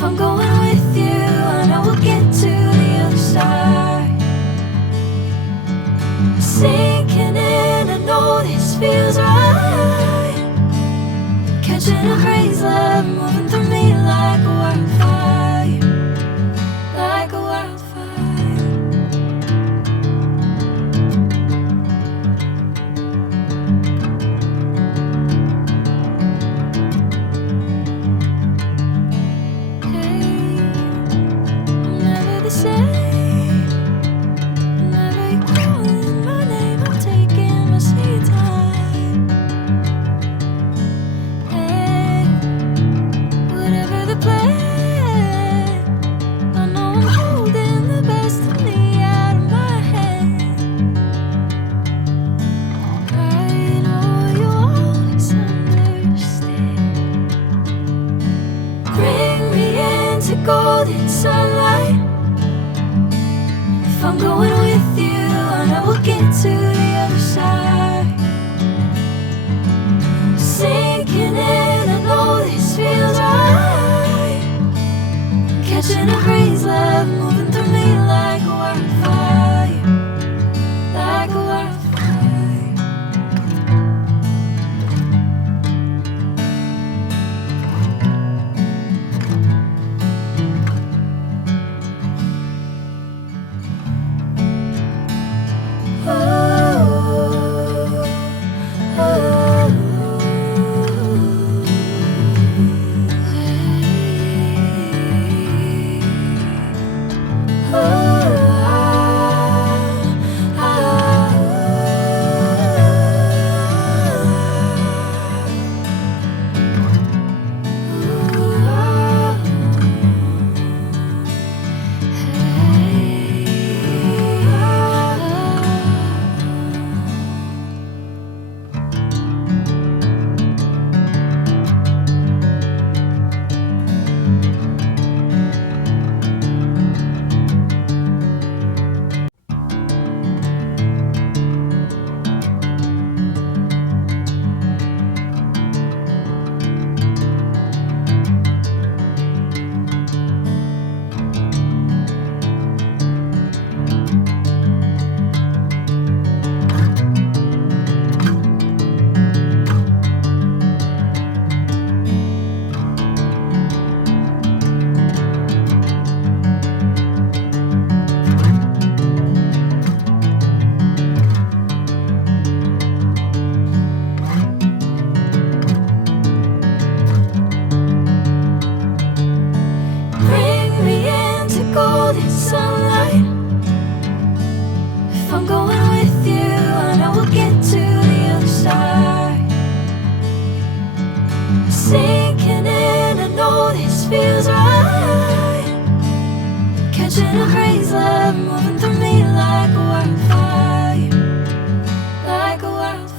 If I'm going with you, I know we'll get to the other side. Sinking in, I know this feels right. Catching a crazy love, moving through me like a wildfire, like a wildfire. Golden sunlight. If I'm going with you, I know we'll get to the other side. Sinking in, I know this feels right. Catching a crazy love, moving through me like a wildfire, like a wildfire. Sunlight. If I'm going with you, I know we'll get to the other side. Sinking in, I know this feels right. Catching a crazy love, moving through me like a wildfire, like a wildfire.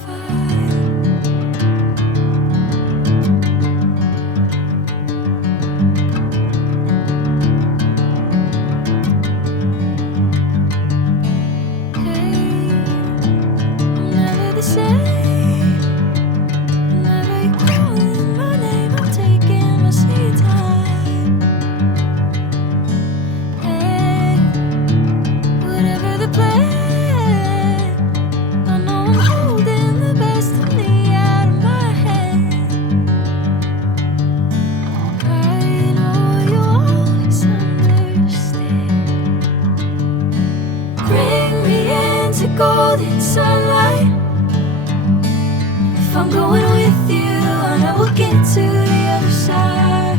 Golden sunlight. If I'm going with you, I know we'll get to the other side.